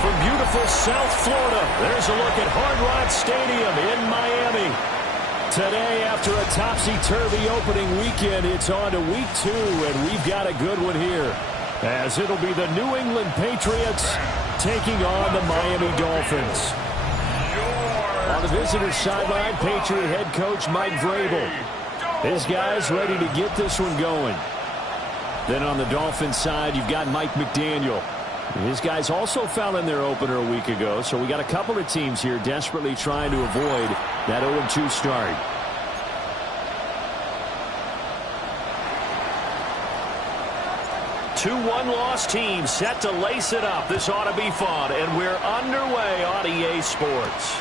From beautiful South Florida, there's a look at Hard Rock Stadium in Miami. Today, after a topsy-turvy opening weekend, it's on to week 2, and we've got a good one here, as it'll be the New England Patriots taking on the Miami Dolphins. On the visitor's sideline, Patriot head coach Mike Vrabel. His guys ready to get this one going. Then on the Dolphins side, you've got Mike McDaniel. His guys also fouled in their opener a week ago, so we got a couple of teams here desperately trying to avoid that 0-2 start. Two one-loss teams set to lace it up. This ought to be fun, and we're underway on EA Sports.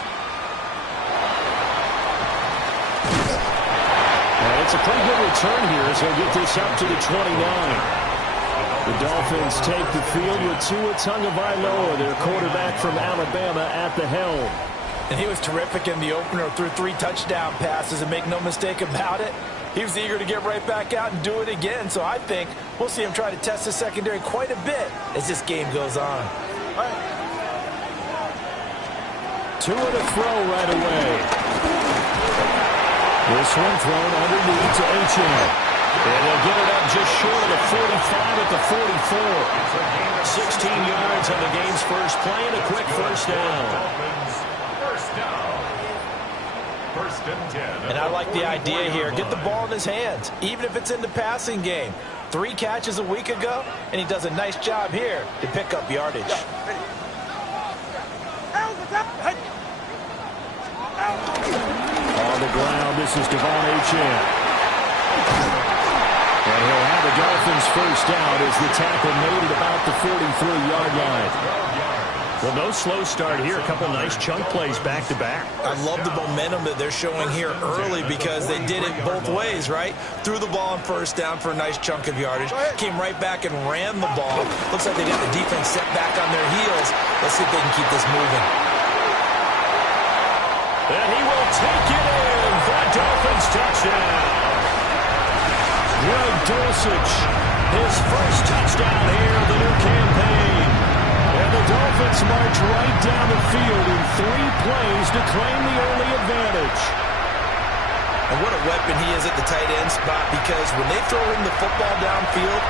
And it's a pretty good return here as they'll get this up to the 29. The Dolphins take the field with Tua Tagovailoa, their quarterback from Alabama, at the helm. And he was terrific in the opener, threw 3 touchdown passes, and make no mistake about it, he was eager to get right back out and do it again. So I think we'll see him try to test the secondary quite a bit as this game goes on. Tua to throw right away. This one thrown underneath to Achane. And they'll get it up just short of the 45 at the 44. 16 yards on the game's first play and a quick first down. First and 10. And I like the idea here. Get the ball in his hands, even if it's in the passing game. 3 catches a week ago, and he does a nice job here to pick up yardage. On the ground, this is Devon Achane. And he'll have the Dolphins first down as the tackle made at about the 43-yard line. Well, no slow start here. A couple nice chunk plays back-to-back. I love the momentum that they're showing here early because they did it both ways, right? Threw the ball on first down for a nice chunk of yardage. Came right back and ran the ball. Looks like they got the defense set back on their heels. Let's see if they can keep this moving. And he will take it in for a Dolphins touchdown. Greg Dulcich, his first touchdown here of the new campaign. And the Dolphins march right down the field in 3 plays to claim the early advantage. And what a weapon he is at the tight end spot, because when they throw him the football downfield,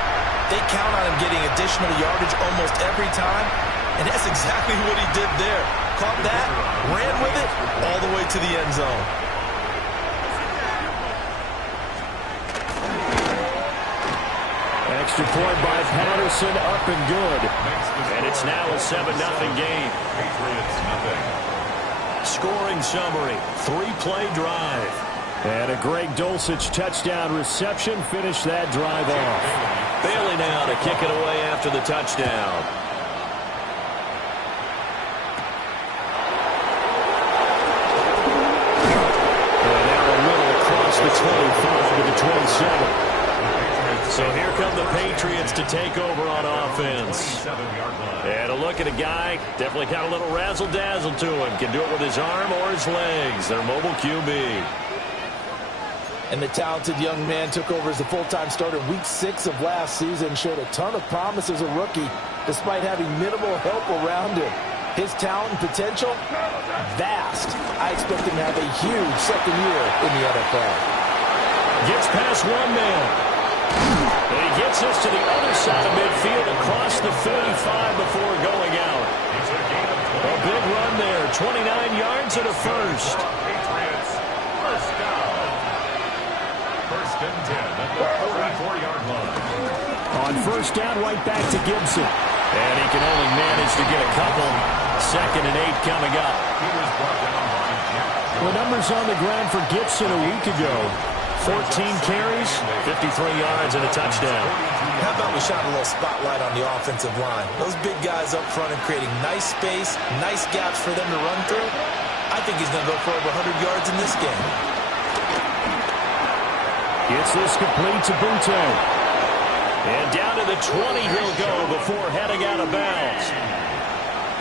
they count on him getting additional yardage almost every time. And that's exactly what he did there. Caught that, ran with it, all the way to the end zone. Extra point by Patterson, up and good. And it's now a 7-0 game. Scoring summary, 3-play drive. And a Greg Dulcich touchdown reception finished that drive off. Bailey now to kick it away after the touchdown. And now a little across the 25 to the 27. So here come the Patriots to take over on offense. And a look at a guy, definitely got a little razzle-dazzle to him. Can do it with his arm or his legs. Their mobile QB. And the talented young man took over as a full-time starter week 6 of last season. Showed a ton of promise as a rookie, despite having minimal help around him. His talent and potential, vast. I expect him to have a huge second year in the NFL. Gets past one man. And he gets us to the other side of midfield across the 35 before going out. A big run there for 29 yards and a first. Patriots, first down. First and 10 at the 44-yard line. On first down, right back to Gibson. And he can only manage to get a couple. 2nd and 8 coming up. He was brought down by Jack. The numbers on the ground for Gibson a week ago. 14 carries, 53 yards, and a touchdown. How about we shine a little spotlight on the offensive line? Those big guys up front are creating nice space, nice gaps for them to run through. I think he's going to go for over 100 yards in this game. Gets this complete to Bunte. And down to the 20 he'll go before heading out of bounds.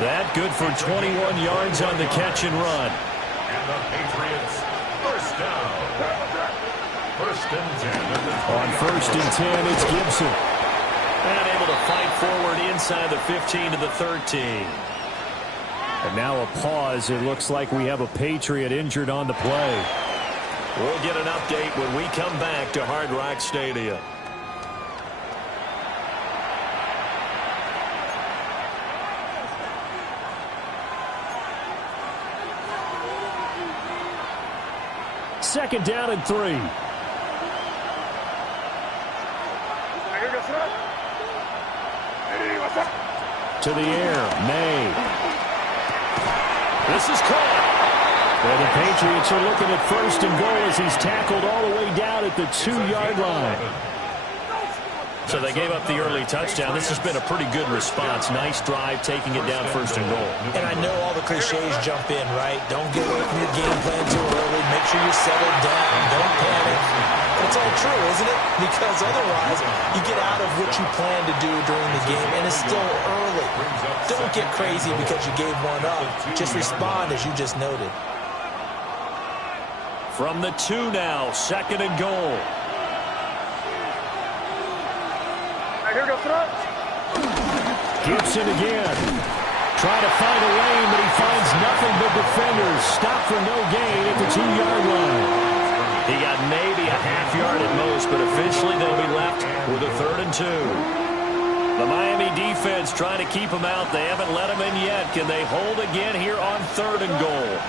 That good for 21 yards on the catch and run. And the Patriots, first down. First and 10. On first and 10, it's Gibson. And able to fight forward inside the 15 to the 13. And now a pause. It looks like we have a Patriot injured on the play. We'll get an update when we come back to Hard Rock Stadium. Second down and 3. To the air, May. This is caught. And the Patriots are looking at first and goal as he's tackled all the way down at the 2-yard line. So they gave up the early touchdown. This has been a pretty good response. Nice drive, taking it down first and goal. And I know all the cliches jump in, right? Don't get away from your game plan too early. Make sure you're settled down. Don't panic. But it's all true, isn't it? Because otherwise, you get out of what you plan to do during the game, and it's still early. Don't get crazy because you gave one up. Just respond as you just noted. From the 2 now, 2nd and goal. Gibson again. Trying to find a lane, but he finds nothing but defenders. Stop for no gain at the 2-yard line. He got maybe a half yard at most, but officially they'll be left with a 3rd and 2. The Miami defense trying to keep him out. They haven't let him in yet. Can they hold again here on 3rd and goal?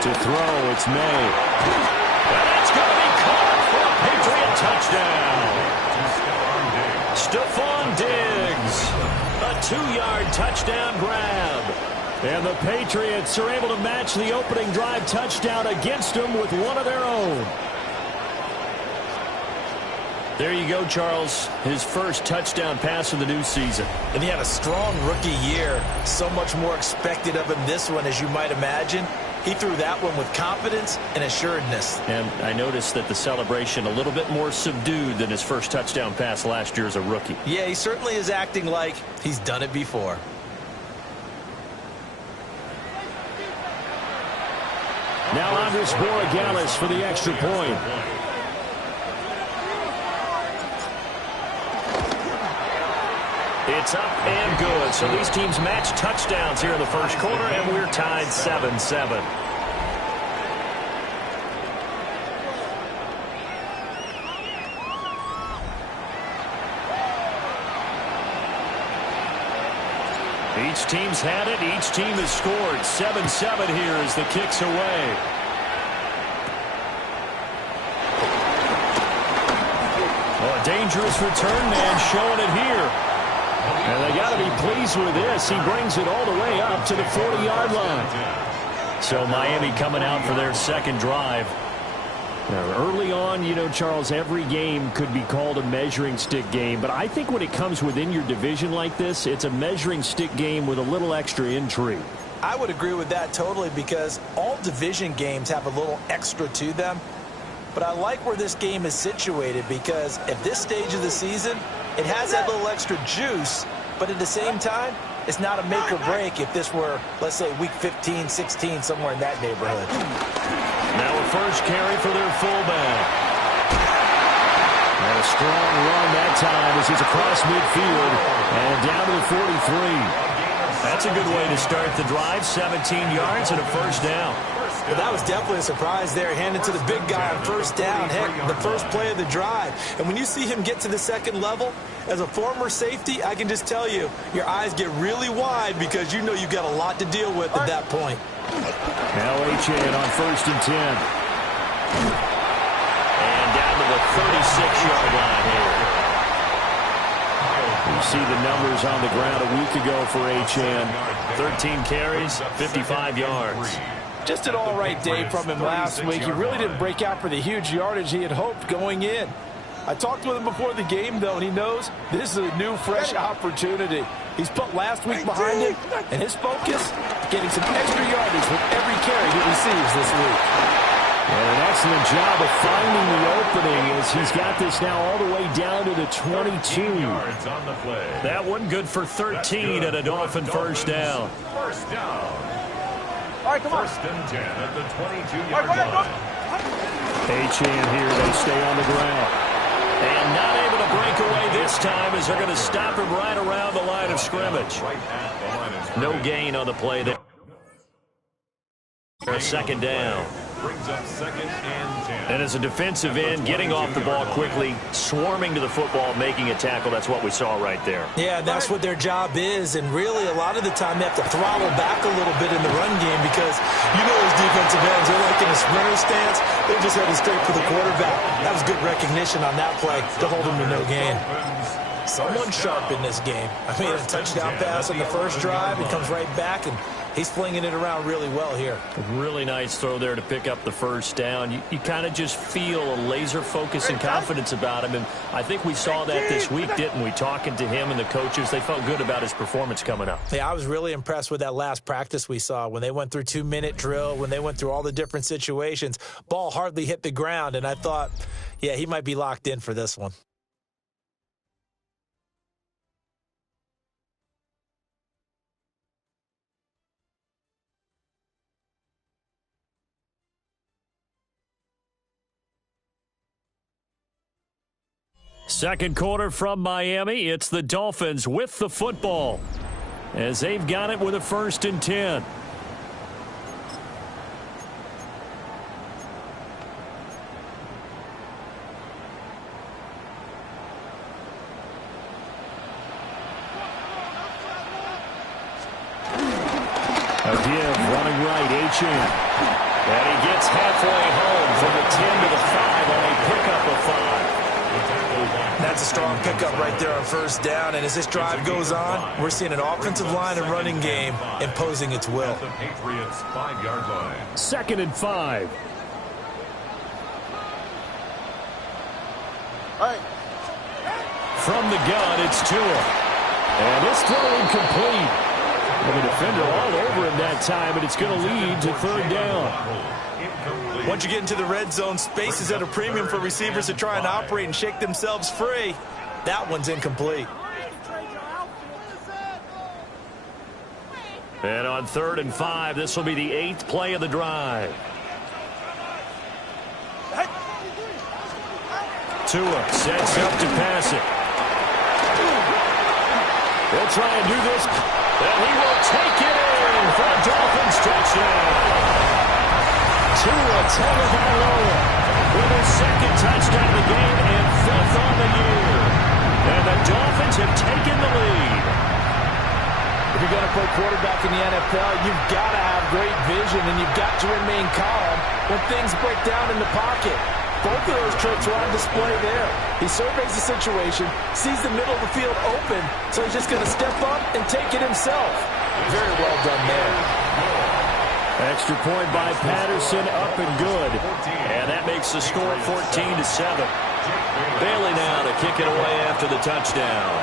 To throw, it's May. And it's going to be caught for a Patriot touchdown. Stephon Diggs. A 2-yard touchdown grab. And the Patriots are able to match the opening drive touchdown against them with one of their own. There you go, Charles. His first touchdown pass of the new season. And he had a strong rookie year. So much more expected of him this one, as you might imagine. He threw that one with confidence and assuredness. And I noticed that the celebration a little bit more subdued than his first touchdown pass last year as a rookie. Yeah, he certainly is acting like he's done it before. Now Andres Borregales for the extra point. It's up and good. So these teams match touchdowns here in the first quarter, and we're tied 7-7. Each team's had it. Each team has scored. 7-7 here as the kick's away. Oh, a dangerous return man showing it here. And they got to be pleased with this. He brings it all the way up to the 40-yard line. So Miami coming out for their second drive. Now, early on, you know, Charles, every game could be called a measuring stick game. But I think when it comes within your division like this, it's a measuring stick game with a little extra intrigue. I would agree with that totally, because all division games have a little extra to them. But I like where this game is situated, because at this stage of the season, it has that little extra juice, but at the same time, it's not a make or break if this were, let's say, week 15, 16, somewhere in that neighborhood. Now a first carry for their fullback. And a strong run that time as he's across midfield and down to the 43. That's a good way to start the drive. 17 yards and a first down. Well, that was definitely a surprise there, handed to the big guy on first down. Heck, the first play of the drive. And when you see him get to the second level, as a former safety, I can just tell you, your eyes get really wide because you know you've got a lot to deal with at that point. Now Achane on first and 10. And down to the 36-yard line here. You see the numbers on the ground a week ago for Achane. 13 carries, 55 yards. Just an all-right day from him last week. He really didn't break out for the huge yardage he had hoped going in. I talked with him before the game, though, and he knows this is a new, fresh opportunity. He's put last week behind him, and his focus, getting some extra yardage with every carry he receives this week. And an excellent job of finding the opening as he's got this now all the way down to the 22. That one good for 13 and a Dolphin first down. First down. All right, come on. First and 10 at the 22-yard line. Achane here, they stay on the ground. And not able to break away this time as they're going to stop him right around the line of scrimmage. No gain on the play there. Second down. Brings up second and 10. And as a defensive end, getting off the ball quickly, swarming to the football, making a tackle. That's what we saw right there. Yeah, that's what their job is. And really, a lot of the time, they have to throttle back a little bit in the run game because you know those defensive ends, they're like in a sprinter stance. They're just heading straight for the quarterback. That was good recognition on that play to hold him to no gain. Someone sharp in this game. I mean, a touchdown pass on the first drive. He comes right back, and he's flinging it around really well here. Really nice throw there to pick up the first down. You kind of just feel a laser focus and confidence about him, and I think we saw that this week, didn't we? Talking to him and the coaches, they felt good about his performance coming up. Yeah, I was really impressed with that last practice we saw when they went through 2-minute drill, when they went through all the different situations. Ball hardly hit the ground, and I thought, yeah, he might be locked in for this one. Second quarter from Miami. It's the Dolphins with the football as they've got it with a first and 10. A give, running right, Achane. And he gets halfway home from the 10 to the 5 on a pickup of 5. That's a strong pickup right there on first down, and as this drive goes on, we're seeing an offensive line and running game imposing its will. The Patriots 5-yard line. Second and 5. From the gun, it's Tua. And it's throw incomplete. And the defender all over him that time, and it's going to lead to third down. Once you get into the red zone, space is at a premium for receivers to try and operate and shake themselves free. That one's incomplete. And on third and 5, this will be the 8th play of the drive. Tua sets up to pass it. They'll try and do this, and he will take it in for a Dolphins touchdown. Tua Tagovailoa with his second touchdown of the game and 5th on the year. And the Dolphins have taken the lead. If you're going to play quarterback in the NFL, you've got to have great vision, and you've got to remain calm when things break down in the pocket. Both of those traits are on display there. He surveys the situation, sees the middle of the field open, so he's just going to step up and take it himself. Very well done there. Extra point by Patterson, up and good. And that makes the score 14-7. Bailey now to kick it away after the touchdown.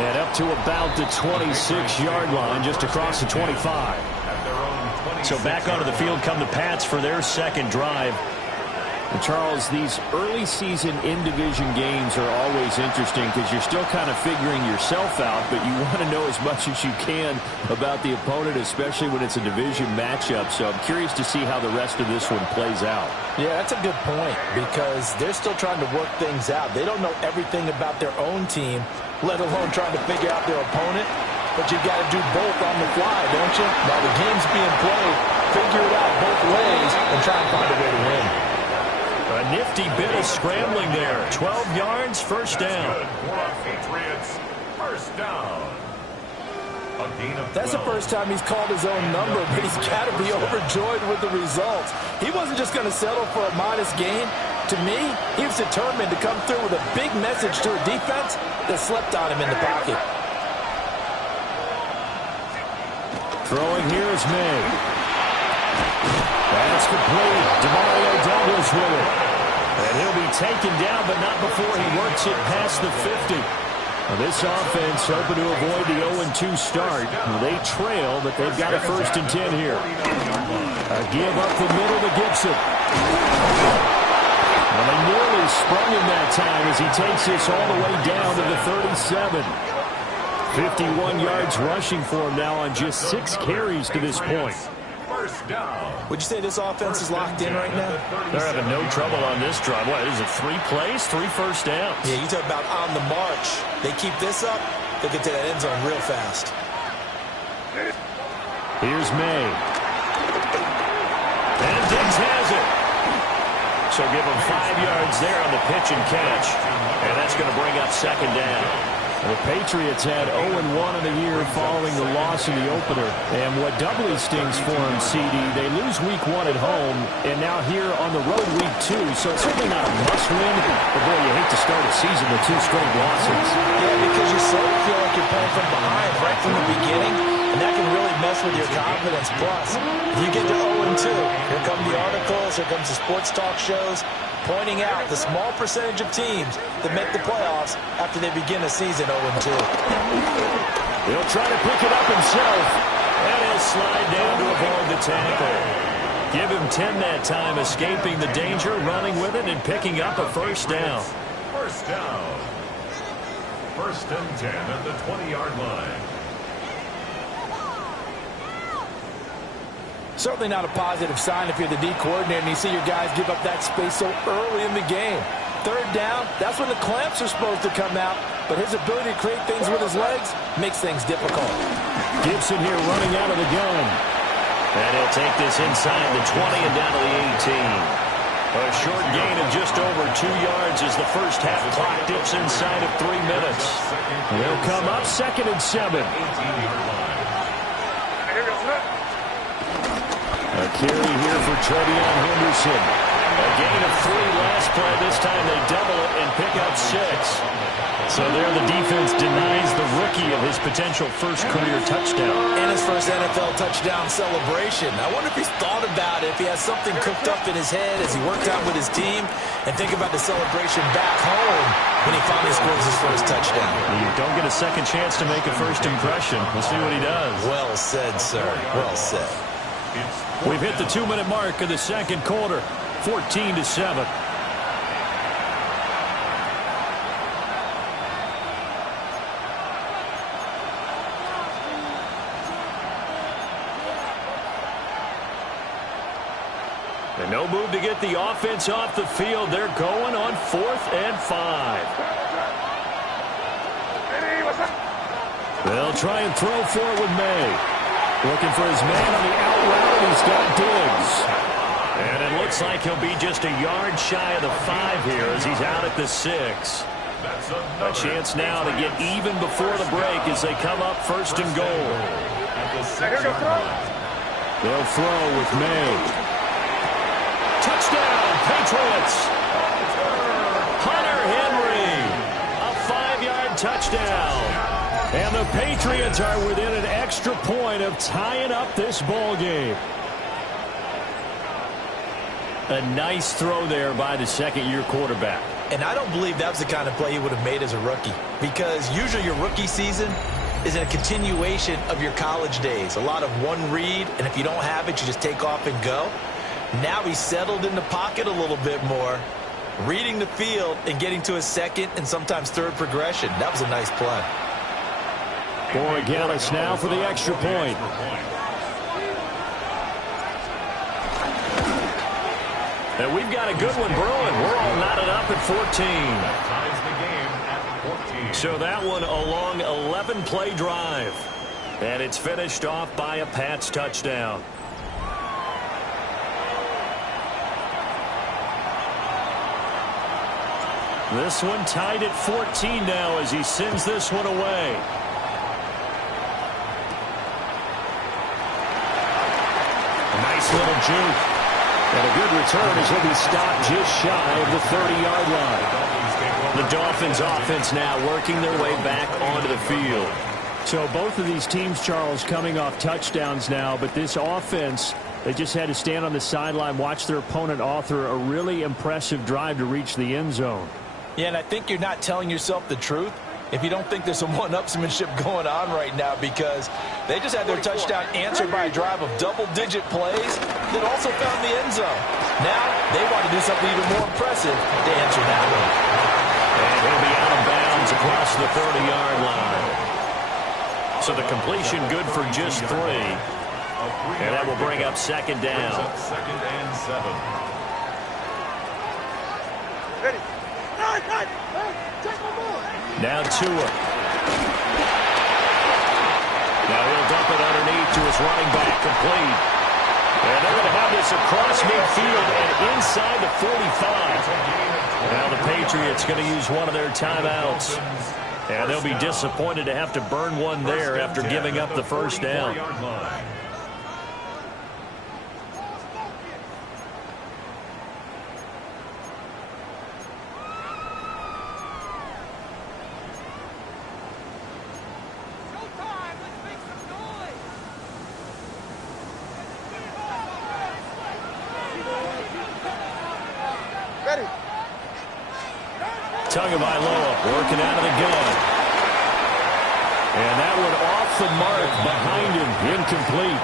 And up to about the 26-yard line, just across the 25. So back onto the field come the Pats for their second drive. And Charles, these early season in-division games are always interesting because you're still kind of figuring yourself out, but you want to know as much as you can about the opponent, especially when it's a division matchup. So I'm curious to see how the rest of this one plays out. Yeah, that's a good point because they're still trying to work things out. They don't know everything about their own team, let alone trying to figure out their opponent. But you've got to do both on the fly, don't you? While the game's being played, figure it out both ways and try and find a way to win. A nifty bit of scrambling there. 12 yards, first down. Patriots, first down. That's the first time he's called his own number, but he's got to be overjoyed with the results. He wasn't just going to settle for a modest gain. To me, he was determined to come through with a big message to a defense that slept on him in the pocket. Throwing here is May. That's complete. Demario Douglas with it. And he'll be taken down, but not before he works it past the 50. Well, this offense hoping to avoid the 0-2 start. Well, they trail, but they've got a 1st and 10 here. A give up the middle to Gibson. Well, they nearly sprung him that time as he takes this all the way down to the 37. 51 yards rushing for him now on just 6 carries to this point. Would you say this offense is locked in right now? They're having no trouble on this drive. What, is it 3 plays, 3 first downs? Yeah, you talk about on the march. They keep this up, they get to that end zone real fast. Here's May. And Diggs has it. So give him 5 yards there on the pitch and catch. And that's going to bring up 2nd down. The Patriots had 0-1 in the year following the loss in the opener. And what doubly stings for them, CD, they lose week 1 at home, and now here on the road week 2. So it's certainly not a must-win, but boy, you hate to start a season with 2 straight losses. Yeah, because you sort of feel like you're playing from behind right from the beginning, and that can really mess with your confidence. Plus, if you get to 0-2, here come the articles, here comes the sports talk shows, pointing out the small percentage of teams that make the playoffs after they begin a season 0-2. He'll try to pick it up himself, and he'll slide down to avoid the tackle. Give him 10 that time, escaping the danger, running with it, and picking up a 1st down. First down. 1st and 10 at the 20-yard line. Certainly not a positive sign if you're the D coordinator and you see your guys give up that space so early in the game. 3rd down, that's when the clamps are supposed to come out, but his ability to create things with his legs makes things difficult. Gibson here running out of the gun. And he'll take this inside the 20 and down to the 18. A short gain of just over 2 yards as the first half clock dips inside of 3 minutes. They'll come up 2nd and 7. A carry here for Trevion Henderson. A gain of 3 last play. This time they double it and pick up 6. So there the defense denies the rookie of his potential first career touchdown. And his first NFL touchdown celebration. I wonder if he's thought about it, if he has something cooked up in his head as he worked out with his team, and think about the celebration back home when he finally scores his first touchdown. You don't get a second chance to make a first impression. We'll see what he does. Well said, sir. Well said. We've hit the 2-minute mark of the 2nd quarter, 14-7. And no move to get the offense off the field. They're going on 4th and 5. They'll try and throw for it with May. Looking for his man on the out route, he's got Diggs. And it looks like he'll be just a yard shy of the 5 here as he's out at the 6. A chance now to get even before the break as they come up 1st and goal. They'll throw with May. Touchdown, Patriots. Hunter Henry, a 5-yard touchdown. And the Patriots are within an extra point of tying up this ball game. A nice throw there by the 2nd-year quarterback. And I don't believe that was the kind of play he would have made as a rookie, because usually your rookie season is a continuation of your college days. A lot of one read, and if you don't have it, you just take off and go. Now he's settled in the pocket a little bit more, reading the field and getting to his second and sometimes third progression. That was a nice play. Borregales now for the extra point. And we've got a good one brewing. We're all knotted up at 14. Ties the game at 14. So that one a long 11-play drive. And it's finished off by a Pats touchdown. This one tied at 14 now as he sends this one away. A nice little juke. And a good return as he'll be stopped just shy of the 30-yard line. The Dolphins offense now working their way back onto the field. So both of these teams, Charles, coming off touchdowns now, but this offense, they just had to stand on the sideline, watch their opponent author a really impressive drive to reach the end zone. Yeah, and I think you're not telling yourself the truth if you don't think there's some one-upsmanship going on right now, because they just had their touchdown answered by a drive of double-digit plays that also found the end zone. Now they want to do something even more impressive to answer that one. And he'll be out of bounds across the 30-yard line. So the completion good for just 3. And that will bring up second down. Second and 7. Ready. Now Tua. Now he'll dump it underneath to his running back, complete. And they're going to have this across midfield and inside the 45. Now the Patriots going to use one of their timeouts. And they'll be disappointed to have to burn one there after giving up the first down. Tagovailoa working out of the gun. And that one off the mark behind him, incomplete.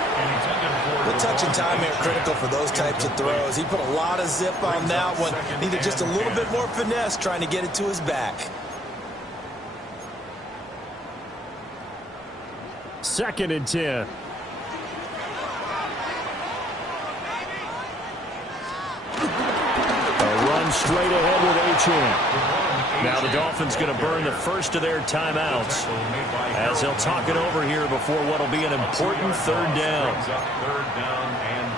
The touch and time are critical for those types of throws. He put a lot of zip on that one. Needed just a little bit more finesse trying to get it to his back. Second and 10. A run straight ahead with Achane. Now the Dolphins going to burn the first of their timeouts as they'll talk it over here before what will be an important third down. Third down and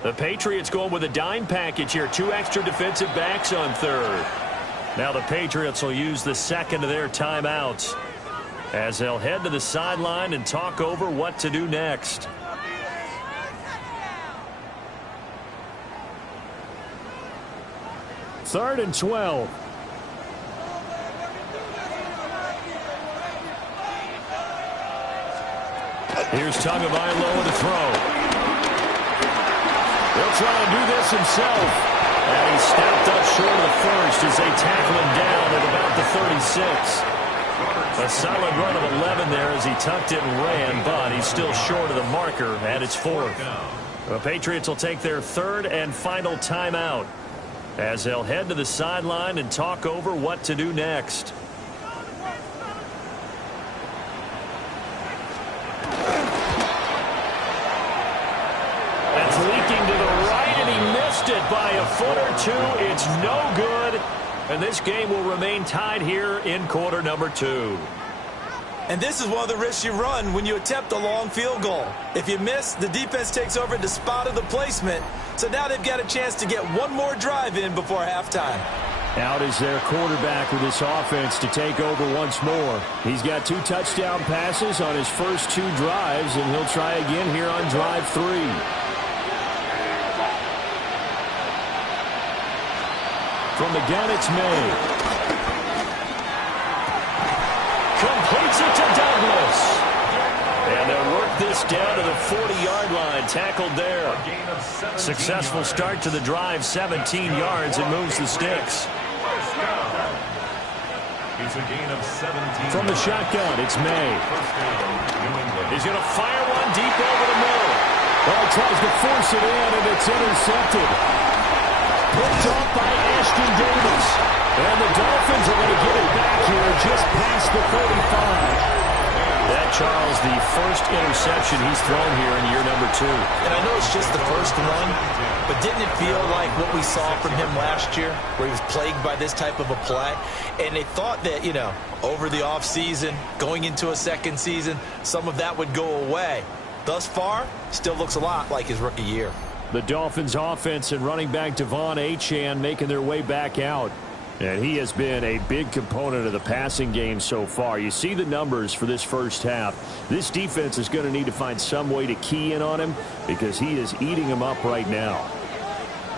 12. The Patriots going with a dime package here. 2 extra defensive backs on third. Now the Patriots will use the second of their timeouts as they'll head to the sideline and talk over what to do next. Third and 12. Here's Tagovailoa to throw. He'll try and do this himself. And he stepped up short of the first as they tackle him down at about the 36. A solid run of 11 there as he tucked it and ran, but he's still short of the marker, and it's 4th. The Patriots will take their third and final timeout as they'll head to the sideline and talk over what to do next. That's leaking to the right, and he missed it by a foot or 2. It's no good, and this game will remain tied here in quarter number 2. And this is one of the risks you run when you attempt a long field goal. If you miss, the defense takes over and spotted the placement. So now they've got a chance to get one more drive in before halftime. Out is their quarterback with this offense to take over once more. He's got 2 touchdown passes on his first 2 drives, and he'll try again here on drive 3. From the gun, it's May. Completes it to Douglas. And they'll work this down to the 40-yard line. Tackled there. Successful start to the drive, 17 yards, and moves the sticks. It's a gain of 17. From the shotgun, it's May. First down, New England. He's going to fire one deep over the middle. Well, tries to force it in, and it's intercepted. Picked off by Ashton Davis. And the Dolphins are going to get it back here just past the 35. That, Charles, the first interception he's thrown here in year number 2. And I know it's just the first one, but didn't it feel like what we saw from him last year, where he was plagued by this type of a play? And they thought that, you know, over the offseason, going into a second season, some of that would go away. Thus far, still looks a lot like his rookie year. The Dolphins offense and running back Devon Achane making their way back out. And he has been a big component of the passing game so far. You see the numbers for this first half. This defense is going to need to find some way to key in on him because he is eating him up right now.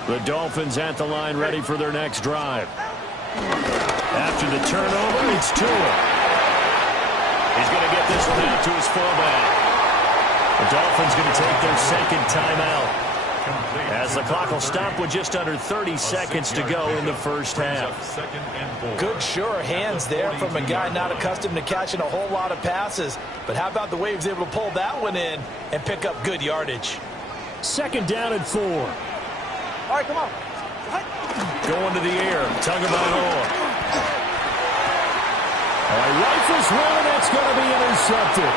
The Dolphins at the line ready for their next drive. After the turnover, it's Tua. He's going to get this one out to his fullback. The Dolphins going to take their second timeout, as the clock will stop with just under 30 seconds to go in the first half. Good, sure hands there from a guy not accustomed to catching a whole lot of passes. But how about the way he was able to pull that one in and pick up good yardage? Second down and 4. All right, come on. Going to the air. Tagovailoa. All right, rifles one, and that's going to be intercepted.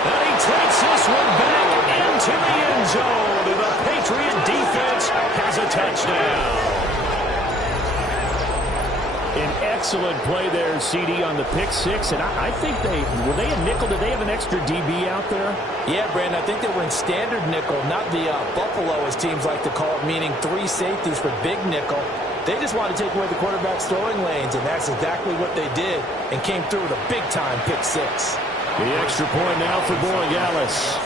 And he takes this one back into the end zone. And the Patriot defense has a touchdown. An excellent play there, CD, on the pick six. And I think were they a nickel? Did they have an extra DB out there? Yeah, Brandon, I think they were in standard nickel, not the Buffalo, as teams like to call it, meaning 3 safeties for big nickel. They just wanted to take away the quarterback's throwing lanes, and that's exactly what they did, and came through with a big-time pick six. The extra point now for Borregales.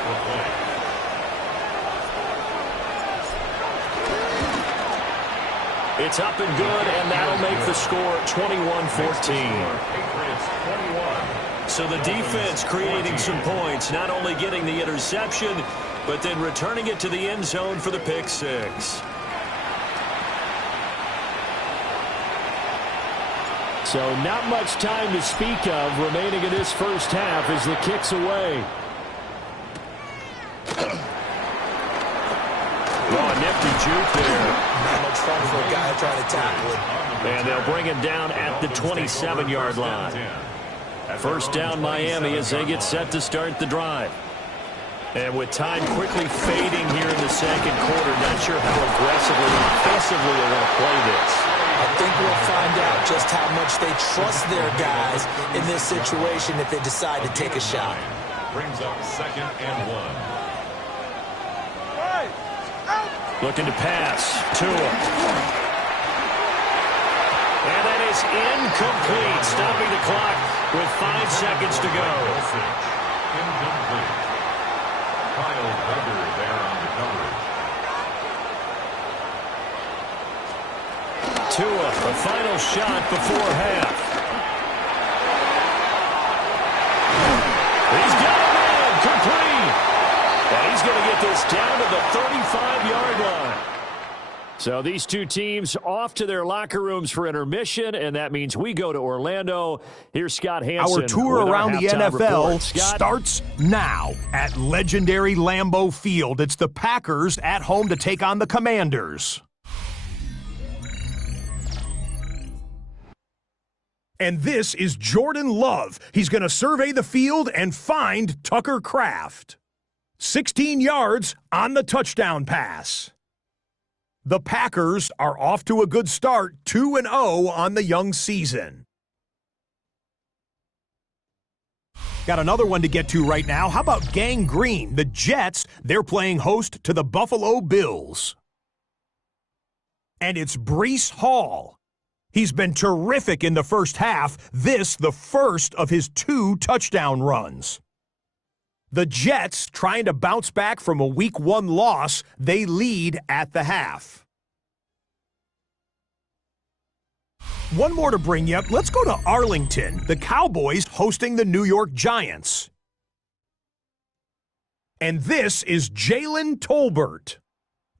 It's up and good, and that'll make the score 21-14. So the defense creating some points, not only getting the interception, but then returning it to the end zone for the pick six. So not much time to speak of remaining in this first half as the kick's away. Oh, a nifty juke there. Not much fun for a guy trying to tackle it. And they'll bring him down at the 27-yard line. First down Miami as they get set to start the drive. And with time quickly fading here in the second quarter, not sure how aggressively and offensively they're going to play this. I think we'll find out just how much they trust their guys in this situation if they decide to take a shot. Brings up 2nd and 1. Looking to pass. Tua. And that is incomplete, stopping the clock with 5 seconds to go. Incomplete. Kyle Holder there on the coverage. Tua, a final shot before half. He's got a man, complete. And he's going to get this down to the 35-yard line. So these two teams off to their locker rooms for intermission, and that means we go to Orlando. Here's Scott Hansen. Our tour around the NFL Scott? starts now at legendary Lambeau Field. It's the Packers at home to take on the Commanders. And this is Jordan Love. He's going to survey the field and find Tucker Kraft. 16 yards on the touchdown pass. The Packers are off to a good start, 2-0 on the young season. Got another one to get to right now. How about Gang Green? The Jets, they're playing host to the Buffalo Bills. And it's Breece Hall. He's been terrific in the first half. This, the first of his 2 touchdown runs. The Jets, trying to bounce back from a Week 1 loss, they lead at the half. One more to bring you up. Let's go to Arlington. The Cowboys hosting the New York Giants. And this is Jalen Tolbert.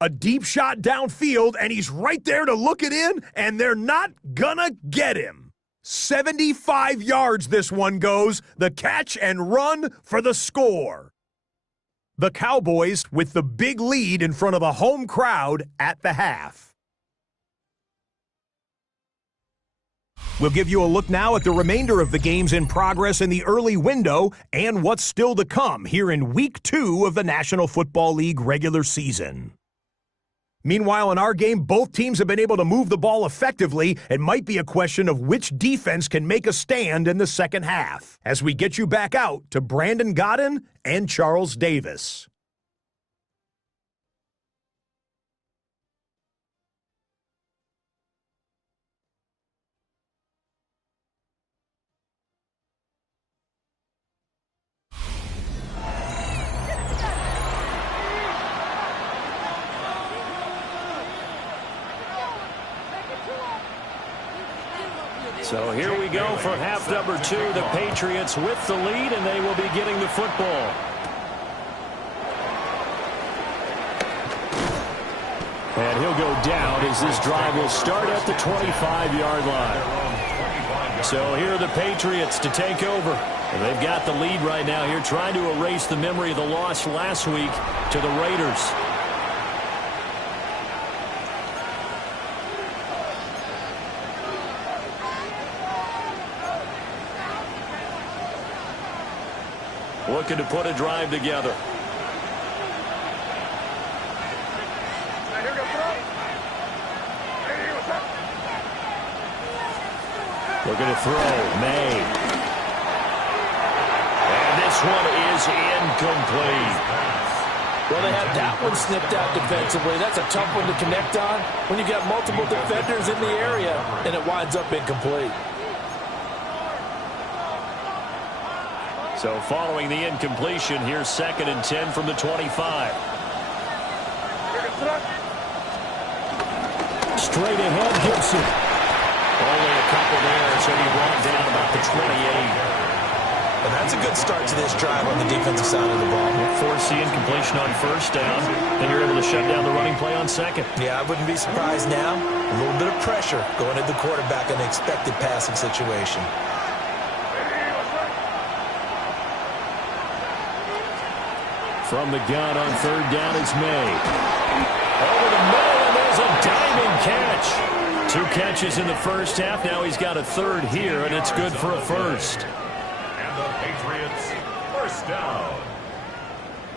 A deep shot downfield, and he's right there to look it in, and they're not gonna get him. 75 yards this one goes. The catch and run for the score. The Cowboys with the big lead in front of a home crowd at the half. We'll give you a look now at the remainder of the games in progress in the early window and what's still to come here in Week 2 of the National Football League regular season. Meanwhile, in our game, both teams have been able to move the ball effectively. It might be a question of which defense can make a stand in the second half as we get you back out to Brandon Godden and Charles Davis. So here we go for half number 2. The Patriots with the lead, and they will be getting the football. And he'll go down as this drive will start at the 25-yard line. So here are the Patriots to take over. And they've got the lead right now here, trying to erase the memory of the loss last week to the Raiders. Looking to put a drive together. Looking to throw. May. And this one is incomplete. Well, they had that one snipped out defensively. That's a tough one to connect on when you got multiple defenders in the area, and it winds up incomplete. So following the incompletion, here's 2nd and 10 from the 25. Straight ahead, Gibson. Only a couple there, so he brought down about the 28. And that's a good start to this drive on the defensive side of the ball. Force the incompletion on first down, and you're able to shut down the running play on second. Yeah, I wouldn't be surprised now. A little bit of pressure going at the quarterback in an expected passing situation. From the gun on 3rd down, it's May. Over the middle, and there's a diving catch. 2 catches in the first half. Now he's got a 3rd here, and it's good for a first. And the Patriots, first down.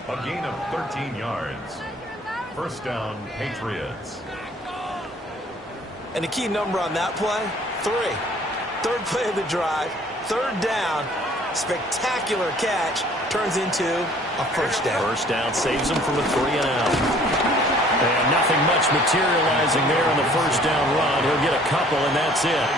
A gain of 13 yards. First down, Patriots. And the key number on that play, 3. 3rd play of the drive, 3rd down, spectacular catch, turns into a first down. First down saves him from a 3 and out. And nothing much materializing there on the first down run. He'll get a couple, and that's it.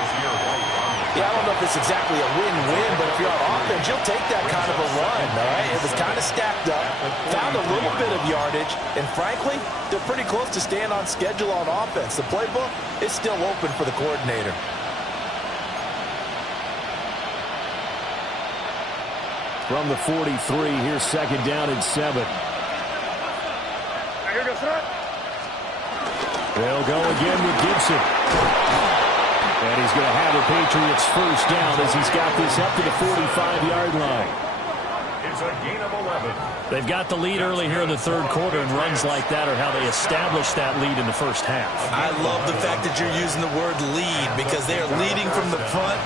Yeah, I don't know if it's exactly a win-win, but if you're on offense, you'll take that kind of a run, all right? It was kind of stacked up, found a little bit of yardage, and frankly, they're pretty close to staying on schedule on offense. The playbook is still open for the coordinator. From the 43, here's 2nd down and 7. They'll go again with Gibson. And he's going to have the Patriots first down as he's got this up to the 45-yard line. It's a gain of 11. They've got the lead early here in the 3rd quarter, and runs like that are how they establish that lead in the first half. I love the fact that you're using the word lead because they are leading from the front,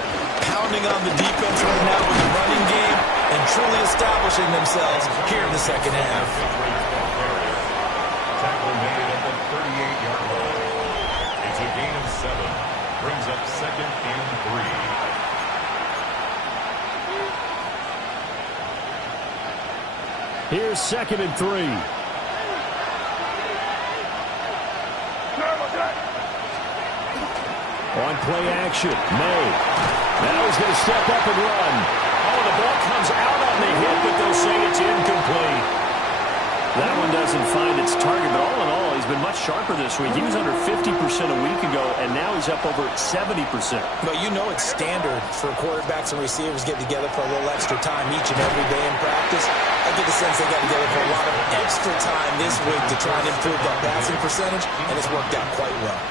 pounding on the defense right now with the running game, and truly establishing themselves here in the second half. Tackle made at the 38-yard line. It's a gain of 7. Brings up 2nd and 3. Here's 2nd and 3. On play action, May. Now he's going to step up and run. Oh, the ball comes out on the hit, but they'll say it's incomplete. That one doesn't find its target, but all in all, he's He's been much sharper this week. He was under 50% a week ago, and now he's up over 70%. Well, you know it's standard for quarterbacks and receivers get together for a little extra time each and every day in practice. I get the sense they got together for a lot of extra time this week to try and improve that passing percentage, and it's worked out quite well.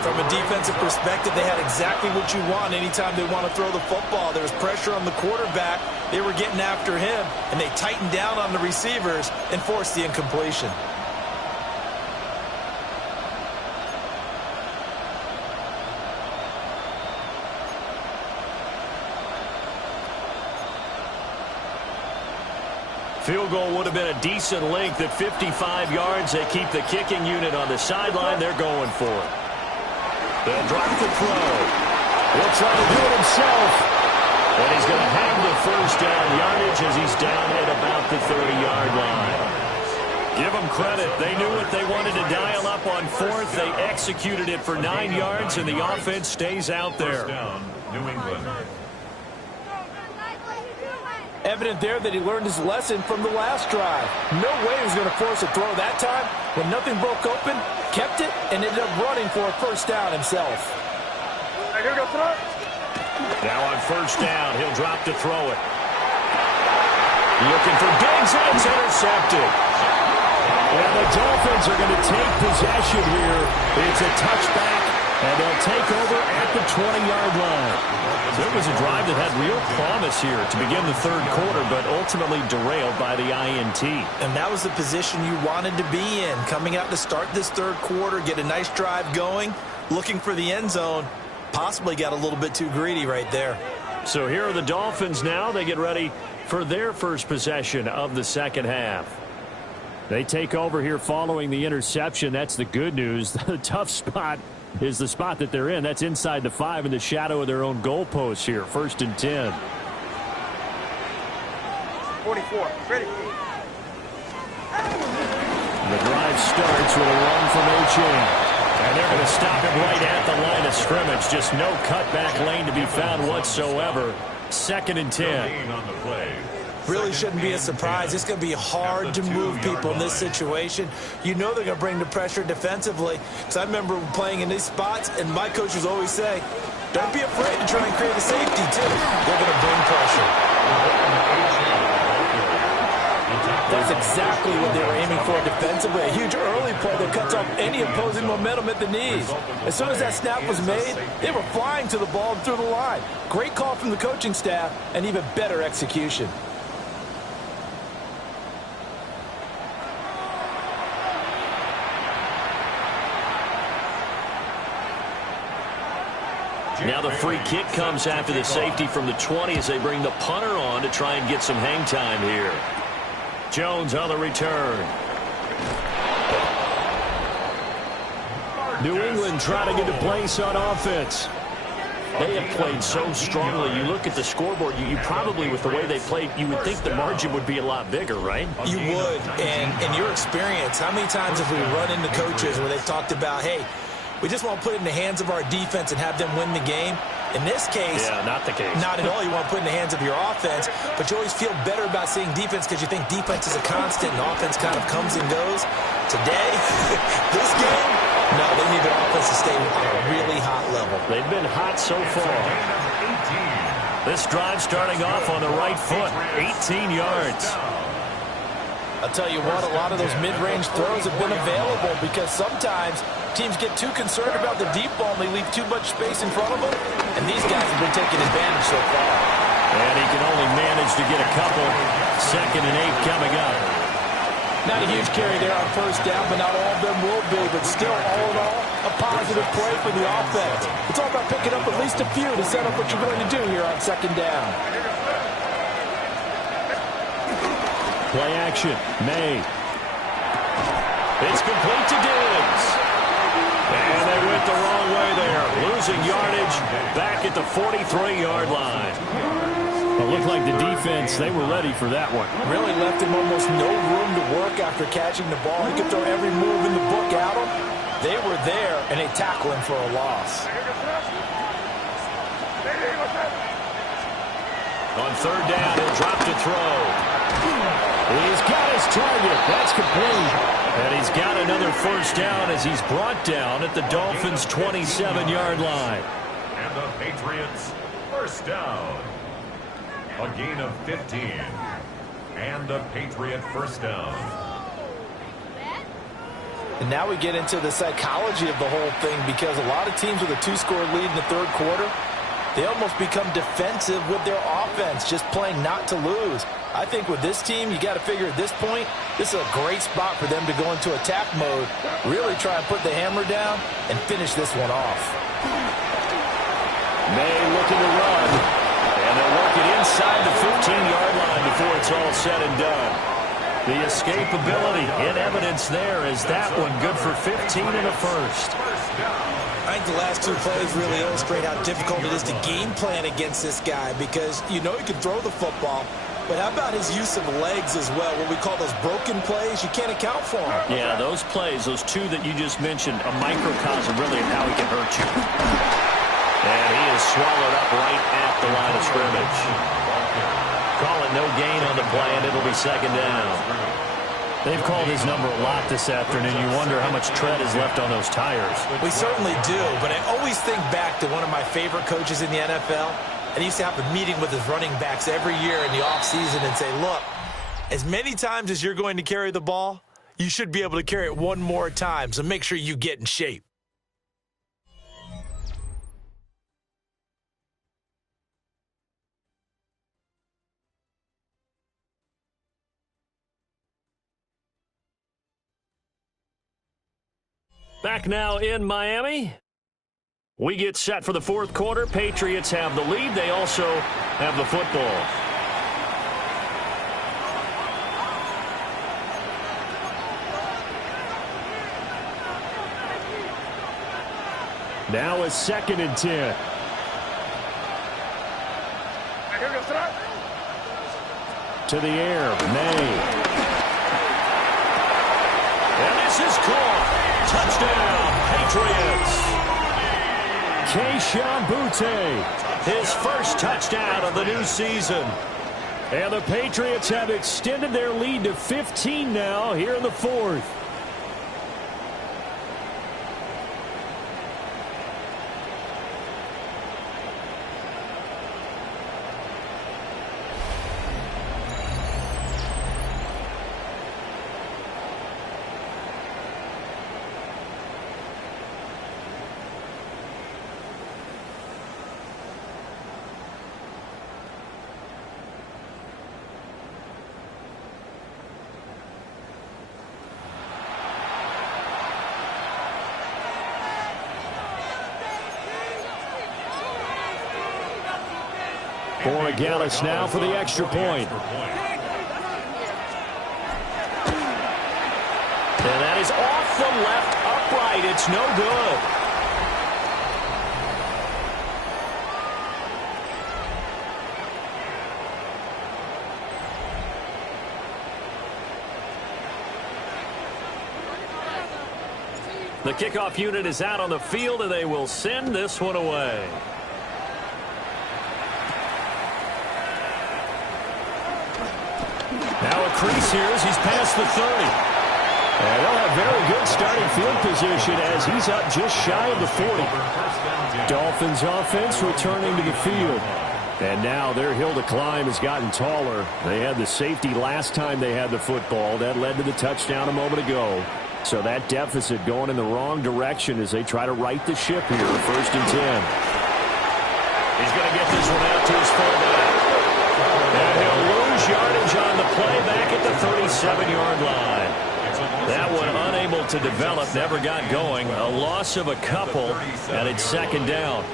From a defensive perspective, they had exactly what you want anytime they want to throw the football. There was pressure on the quarterback. They were getting after him, and they tightened down on the receivers and forced the incompletion. Field goal would have been a decent length at 55 yards. They keep the kicking unit on the sideline. They're going for it. They'll drop the throw. He'll try to do it himself. And he's going to have the first down yardage as he's down at about the 30-yard line. Give them credit. They knew what they wanted to dial up on fourth. They executed it for 9 yards, and the offense stays out there. First down, New England. Evident there that he learned his lesson from the last drive. No way he was going to force a throw that time. When nothing broke open, kept it, and ended up running for a first down himself. Now on first down, he'll drop to throw it. Looking for Diggs, and it's intercepted. And the Dolphins are going to take possession here. It's a touchback, and they'll take over at the 20-yard line. There was a drive that had real promise here to begin the third quarter, but ultimately derailed by the INT. And that was the position you wanted to be in, coming out to start this third quarter, get a nice drive going, looking for the end zone. Possibly got a little bit too greedy right there. So here are the Dolphins now. They get ready for their first possession of the second half. They take over here following the interception. That's the good news. The tough spot is the spot that they're in. That's inside the 5 in the shadow of their own goalpost here. 1st and 10. 44. Ready. The drive starts with a run from H.A. And they're going to stop him right at the line of scrimmage. Just no cutback lane to be found whatsoever. 2nd and 10. On the play. Really shouldn't be a surprise. It's going to be hard to move people in this situation. You know they're going to bring the pressure defensively. Because I remember playing in these spots, and my coaches always say, don't be afraid to try and create a safety, too. They're going to bring pressure. That's exactly what they were aiming for defensively. A huge early play that cuts off any opposing momentum at the knees. As soon as that snap was made, they were flying to the ball and through the line. Great call from the coaching staff, and even better execution. Now the free kick comes after the safety from the 20 as they bring the punter on to try and get some hang time here. Jones on the return. New England trying to get a place on offense. They have played so strongly. You look at the scoreboard, you probably, with the way they played, you would think the margin would be a lot bigger, right? You would. And in your experience, how many times have we run into coaches where they've talked about, hey, we just want to put it in the hands of our defense and have them win the game? In this case, yeah, not the case. Not at all. You want to put it in the hands of your offense, but you always feel better about seeing defense because you think defense is a constant and offense kind of comes and goes. Today, this game, no, they need their offense to stay on a really hot level. They've been hot so far. This drive starting off on the right foot, 18 yards. I'll tell you what, a lot of those mid-range throws have been available because sometimes teams get too concerned about the deep ball and they leave too much space in front of them, and these guys have been taking advantage so far. And he can only manage to get a couple. 2nd and 8 coming up. Not a huge carry there on first down, but not all of them will be, but still, all in all, a positive play for the offense. It's all about picking up at least a few to set up what you're going to do here on 2nd down. Play action. May. It's complete to Diggs. And they went the wrong way there. Losing yardage back at the 43-yard line. It looked like the defense, they were ready for that one. Really left him almost no room to work after catching the ball. He could throw every move in the book at him. They were there, and they tackle him for a loss. On 3rd down, he'll drop to throw. He's got his target. That's complete. And he's got another first down as he's brought down at the Dolphins' 27-yard line. And the Patriots first down. A gain of 15. And a Patriot first down. And now we get into the psychology of the whole thing, because a lot of teams with a 2-score lead in the third quarter, they almost become defensive with their offense, just playing not to lose. I think with this team, you got to figure at this point, this is a great spot for them to go into attack mode, really try and put the hammer down and finish this one off. May looking to run, and they'll work it inside the 15-yard line before it's all said and done. The escapability in evidence there is that one good for 15 in the first. I think the last two plays really illustrate how difficult it is to game plan against this guy, because you know he can throw the football, but how about his use of legs as well? What we call those broken plays, you can't account for them. Yeah, those plays, those two that you just mentioned, a microcosm really of how he can hurt you. And he is swallowed up right at the line of scrimmage. Call it no gain on the play, and it'll be second down. They've called his number a lot this afternoon. You wonder how much tread is left on those tires. We certainly do, but I always think back to one of my favorite coaches in the NFL, and he used to have a meeting with his running backs every year in the offseason and say, look, as many times as you're going to carry the ball, you should be able to carry it one more time, so make sure you get in shape. Back now in Miami. We get set for the fourth quarter. Patriots have the lead. They also have the football. Now it's 2nd and 10. To the air, May. And this is caught. Touchdown, Patriots. Keyshawn Butte, his first touchdown of the new season. And the Patriots have extended their lead to 15 now here in the fourth. Borregales now for the extra point. And that is off the left upright. It's no good. The kickoff unit is out on the field, and they will send this one away. Now a crease here as he's past the 30. And they'll have very good starting field position as he's up just shy of the 40. Dolphins offense returning to the field. And now their hill to climb has gotten taller. They had the safety last time they had the football. That led to the touchdown a moment ago. So that deficit going in the wrong direction as they try to right the ship here. 1st and 10. He's going to get this one out to his fullback. And he'll lose yardage on the play back at the 37-yard line. That one unable to develop, never got going. A loss of a couple, and it's 2nd down.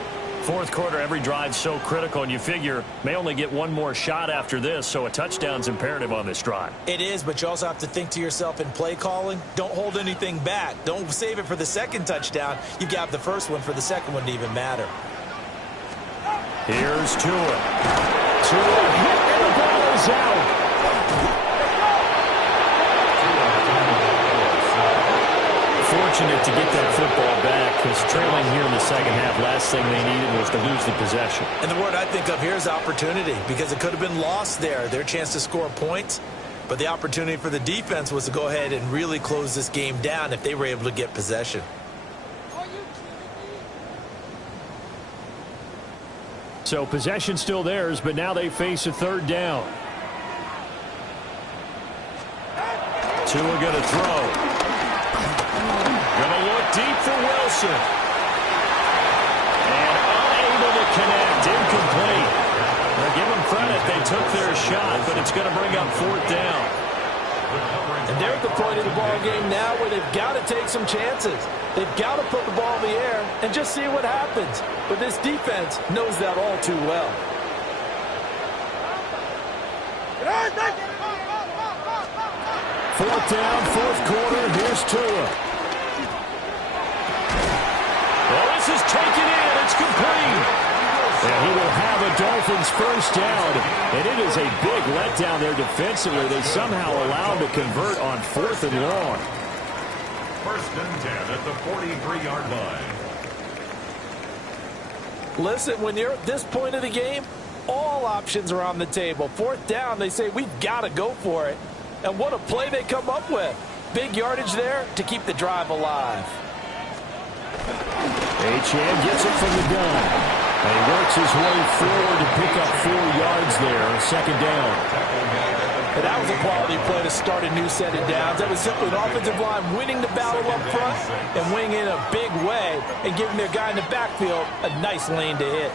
Fourth quarter, every drive so critical, and you figure may only get one more shot after this, so a touchdown's imperative on this drive. It is, but you also have to think to yourself in play calling, don't hold anything back. Don't save it for the second touchdown. You got the first one for the second one to even matter. Here's Tua. Tua hit, and the ball is out. Fortunate to get that football back, because trailing here in the second half, last thing they needed was to lose the possession. And the word I think of here is opportunity, because it could have been lost there. Their chance to score points. But the opportunity for the defense was to go ahead and really close this game down if they were able to get possession. So possession still theirs, but now they face a third down. Tua going to throw. Going to look deep for Wilson. And unable to connect. Incomplete. Now give them credit. They took their shot, but it's going to bring up fourth down. And they're at the point of the ball game now where they've got to take some chances. They've got to put the ball in the air and just see what happens. But this defense knows that all too well. Fourth down, fourth quarter. Here's Tua. Well, this is taken in. It's complete. And he will have a Dolphins first down. And it is a big letdown there defensively. They somehow allowed to convert on fourth and long. First and 10 at the 43-yard line. Listen, when you're at this point of the game, all options are on the table. Fourth down, they say, we've got to go for it. And what a play they come up with. Big yardage there to keep the drive alive. Achane gets it from the gun. And he works his way forward to pick up 4 yards there. Second down. And that was a quality play to start a new set of downs. That was simply an offensive line winning the battle up front and winning in a big way and giving their guy in the backfield a nice lane to hit.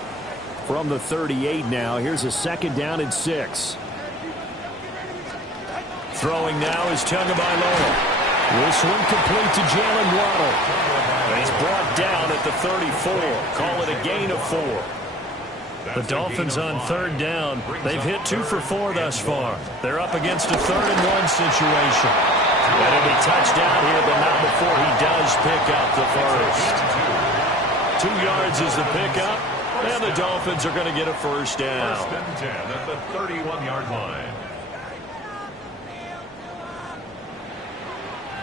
From the 38 now, here's a second down and 6. Throwing now is Tagovailoa. This one complete to Jalen Waddle. And he's brought down at the 34. Call it a gain of 4. The Dolphins on third down. They've hit 2 for 4 thus far. They're up against a 3rd-and-1 situation. And he'll be touched down here, but not before he does pick up the first. 2 yards is the pickup, and the Dolphins are going to get a first down. First and 10 at the 31-yard line.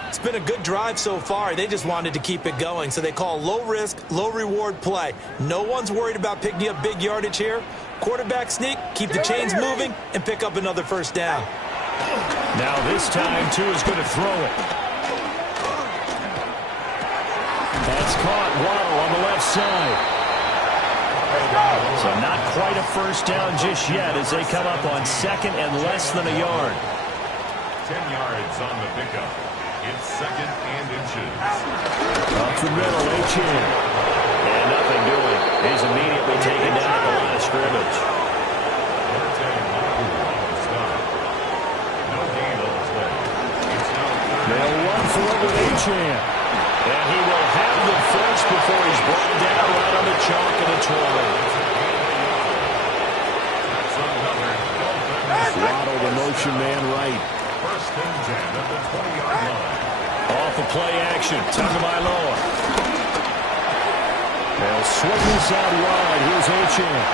It's been a good drive so far. They just wanted to keep it going, so they call low-risk, low-reward play. No one's worried about picking up big yardage here. Quarterback sneak, keep the chains moving, and pick up another first down. Now this time, Tua's going to throw it. That's caught. Waddle on the left side. So not quite a first down just yet as they come up on second and less than a yard. 10 yards on the pickup. It's second and inches. Up the middle, Achane. And nothing doing. He's immediately taken down at the line of scrimmage. No gain on the play. They'll run for it with Achane. And he will have the first before he's brought down right on the chalk of the 20. Waddle, the motion man right. First and 10 at the 20-yard line. Off the play action, Tagovailoa. They'll swing this out wide. Here's Achane.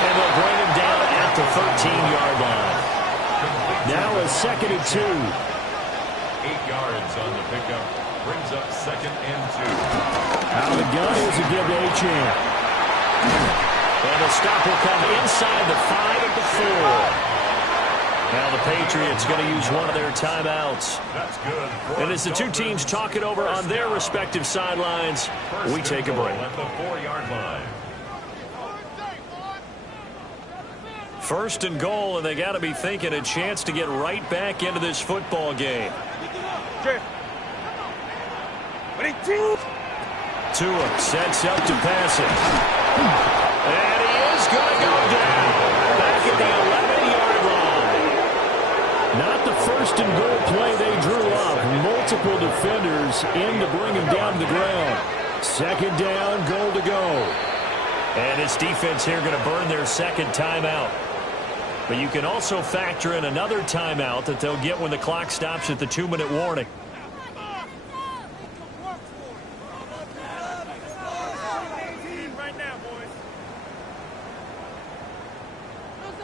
And they'll bring him down at the 13-yard line. Now a second and 2. 8 yards on the pickup. Brings up second and 2. Out of the gun, here's a give to Achane. And the stop will come inside the 5 at the 4. Now the Patriots going to use one of their timeouts. That's good. And as the 2 teams talk it over on their respective sidelines, we take a break. At the 4-yard line. First and goal, and they got to be thinking a chance to get right back into this football game. Tua sets up to pass it. And he is going to go down. Back at the 11-yard line. Not the first and goal play they drew up. Multiple defenders in to bring him down to the ground. Second down, goal to go. And this defense here going to burn their second timeout. But you can also factor in another timeout that they'll get when the clock stops at the 2-minute warning.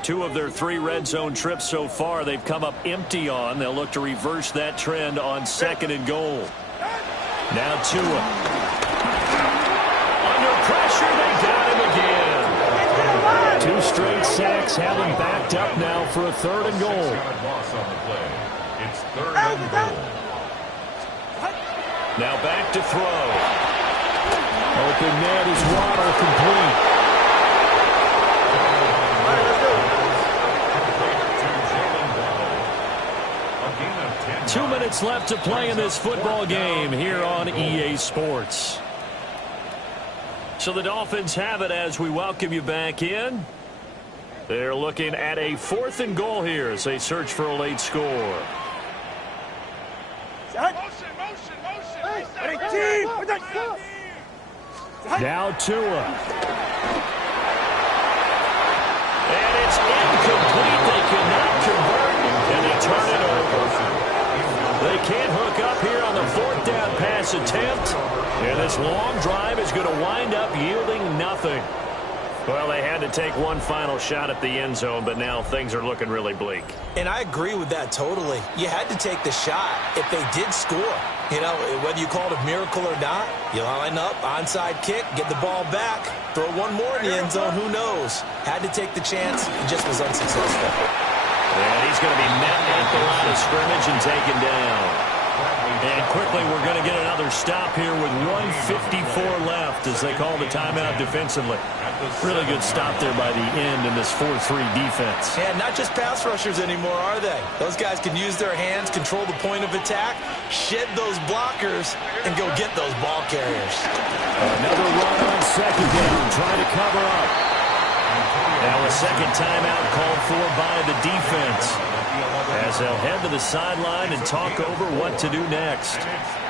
Two of their 3 red zone trips so far they've come up empty on. They'll look to reverse that trend on second and goal. Now Tua. Under pressure, they got him again. Two straight sacks have him backed up now for a 3rd and goal. It's 3rd and goal. Now back to throw. Open man is Waddle, complete. 2 minutes left to play in this football game here on EA Sports. So the Dolphins have it as we welcome you back in. They're looking at a 4th and goal here as they search for a late score. Now Tua. And it's incomplete. They cannot convert, and they turn it over. They can't hook up here on the 4th down pass attempt. And this long drive is going to wind up yielding nothing. Well, they had to take one final shot at the end zone, but now things are looking really bleak. And I agree with that totally. You had to take the shot if they did score. You know, whether you call it a miracle or not, you line up, onside kick, get the ball back, throw one more in the end zone, who knows? Had to take the chance, it just was unsuccessful. And he's going to be met at the line of scrimmage and taken down. And quickly, we're going to get another stop here with 1:54 left as they call the timeout defensively. Really good stop there by the end in this 4-3 defense. And not just pass rushers anymore, are they? Those guys can use their hands, control the point of attack, shed those blockers, and go get those ball carriers. Another run on 2nd down, trying to cover up. Now a second timeout called for by the defense, as they'll head to the sideline and talk over what to do next.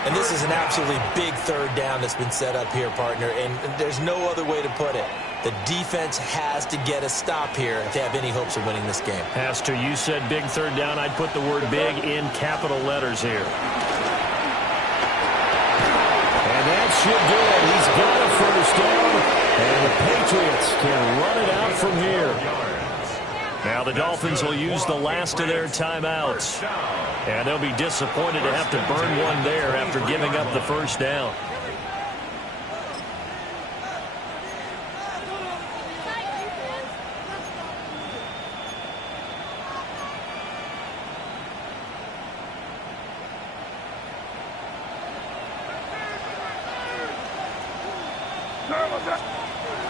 And this is an absolutely big 3rd down that's been set up here, partner, and there's no other way to put it. The defense has to get a stop here if they have any hopes of winning this game. Pastor, you said big 3rd down. I'd put the word big in capital letters here. And that should do it. He's got a 1st down, and the Patriots can run it out from here. Now the Dolphins will use the last of their timeouts. And they'll be disappointed to have to burn one there after giving up the 1st down.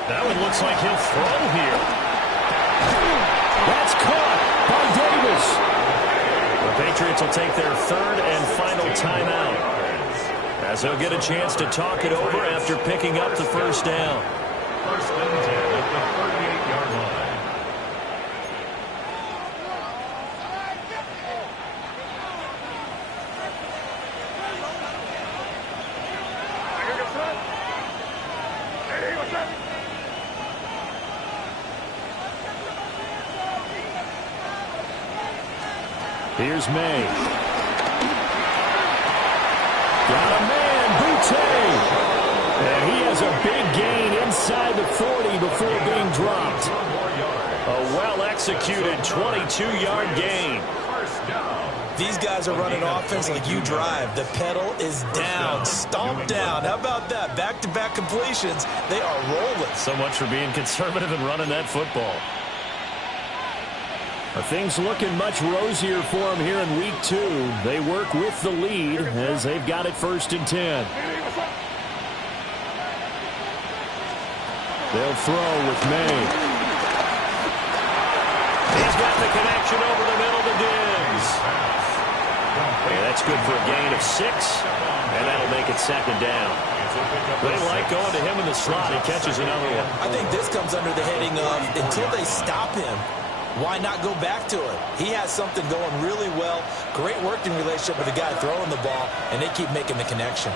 That one looks like he'll throw here. That's caught by Davis. The Patriots will take their 3rd and final timeout, as they'll get a chance to talk it over after picking up the 1st down. 1st and 10 at the 38-yard line. Here's May. Got a man, Boutte. And he has a big gain inside the 40 before being dropped. A well-executed 22-yard gain. These guys are running offense like you drive. The pedal is down, stomped down. How about that? Back-to-back completions. They are rolling. So much for being conservative and running that football. Things looking much rosier for them here in week 2. They work with the lead as they've got it 1st and 10. They'll throw with May. He's got the connection over the middle to Diggs. Yeah, that's good for a gain of 6, and that'll make it 2nd down. They like going to him in the slot. He catches another one. I think this comes under the heading of until they stop him, why not go back to it? He has something going really well. Great working relationship with the guy throwing the ball, and they keep making the connection.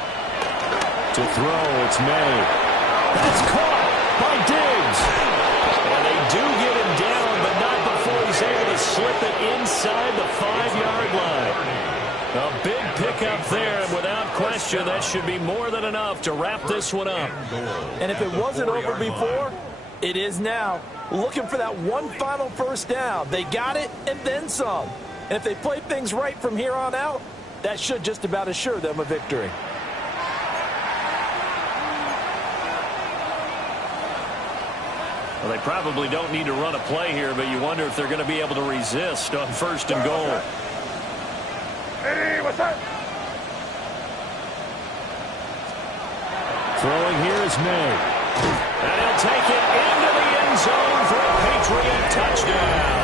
To throw, it's May. That's caught by Diggs. And they do get him down, but not before he's able to slip it inside the 5-yard line. A big pickup there, and without question, that should be more than enough to wrap this one up. And if it wasn't over before, it is now. Looking for that one final 1st down. They got it and then some. And if they play things right from here on out, that should just about assure them a victory. Well, they probably don't need to run a play here, but you wonder if they're going to be able to resist on 1st and goal. Hey, what's that? Throwing here is May. And he'll take it into the end zone for a Patriot touchdown.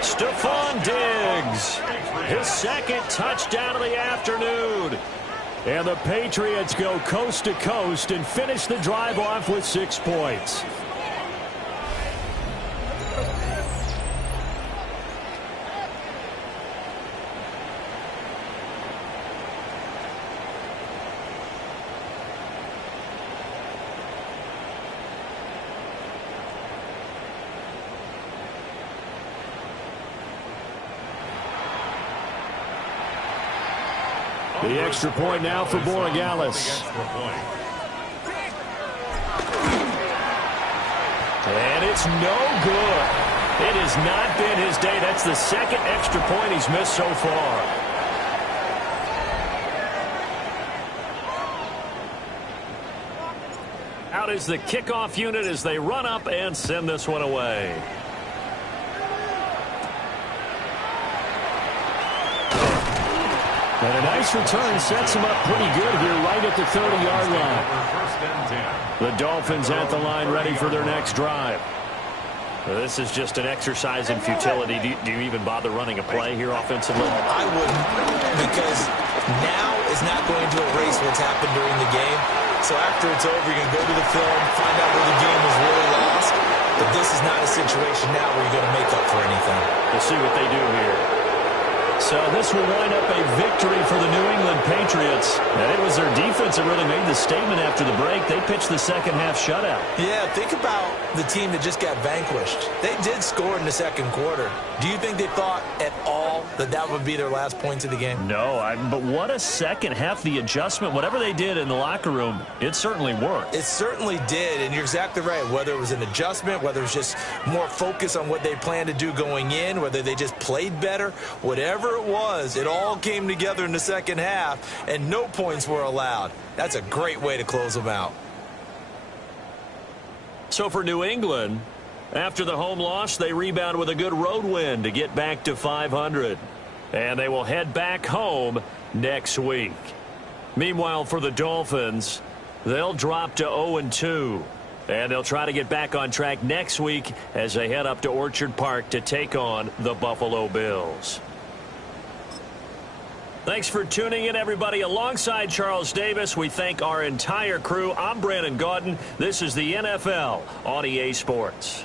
Stephon Diggs, his 2nd touchdown of the afternoon. And the Patriots go coast to coast and finish the drive off with 6 points. The extra point now for Borregales. And it's no good. It has not been his day. That's the 2nd extra point he's missed so far. Out is the kickoff unit as they run up and send this one away. And a nice return sets him up pretty good here right at the 30-yard line. The Dolphins at the line ready for their next drive. This is just an exercise in futility. Do you even bother running a play here offensively? I wouldn't, because now is not going to erase what's happened during the game. So after it's over, you can go to the film, find out where the game was really lost. But this is not a situation now where you're going to make up for anything. We'll see what they do here. So this will wind up a victory for the New England Patriots. And it was their defense that really made the statement after the break. They pitched the 2nd half shutout. Yeah, think about the team that just got vanquished. They did score in the 2nd quarter. Do you think they thought at all that that would be their last points of the game? No, but what a 2nd half. The adjustment, whatever they did in the locker room, it certainly worked. It certainly did, and you're exactly right. Whether it was an adjustment, whether it was just more focus on what they planned to do going in, whether they just played better, whatever it was, it all came together in the 2nd half, and no points were allowed. That's a great way to close them out. So for New England, after the home loss, they rebound with a good road win to get back to 500. And they will head back home next week. Meanwhile, for the Dolphins, they'll drop to 0-2. And they'll try to get back on track next week as they head up to Orchard Park to take on the Buffalo Bills. Thanks for tuning in, everybody. Alongside Charles Davis, we thank our entire crew. I'm Brandon Gaudin. This is the NFL on EA Sports.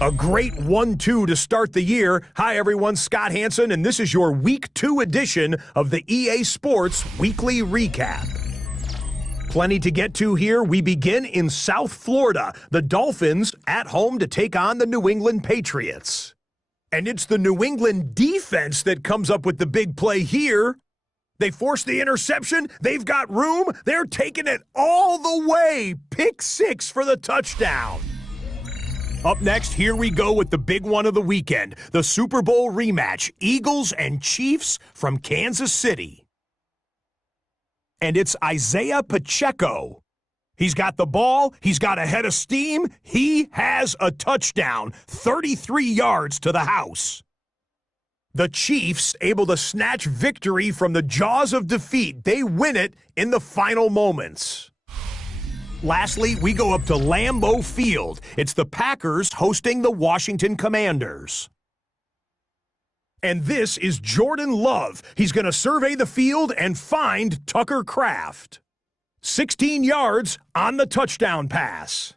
A great 1-2 to start the year. Hi, everyone. Scott Hansen, and this is your Week 2 edition of the EA Sports Weekly Recap. Plenty to get to here. We begin in South Florida. The Dolphins at home to take on the New England Patriots. And it's the New England defense that comes up with the big play here. They force the interception. They've got room. They're taking it all the way. Pick 6 for the touchdown. Up next, here we go with the big one of the weekend, the Super Bowl rematch, Eagles and Chiefs from Kansas City. And it's Isaiah Pacheco. He's got the ball. He's got a head of steam. He has a touchdown, 33 yards to the house. The Chiefs able to snatch victory from the jaws of defeat. They win it in the final moments. Lastly, we go up to Lambeau Field. It's the Packers hosting the Washington Commanders. And this is Jordan Love. He's going to survey the field and find Tucker Kraft. 16 yards on the touchdown pass.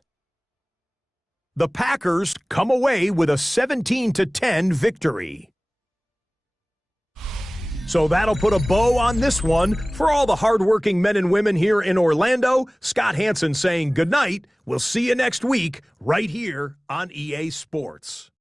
The Packers come away with a 17-10 victory. So that'll put a bow on this one. For all the hardworking men and women here in Orlando, Scott Hansen saying goodnight. We'll see you next week right here on EA Sports.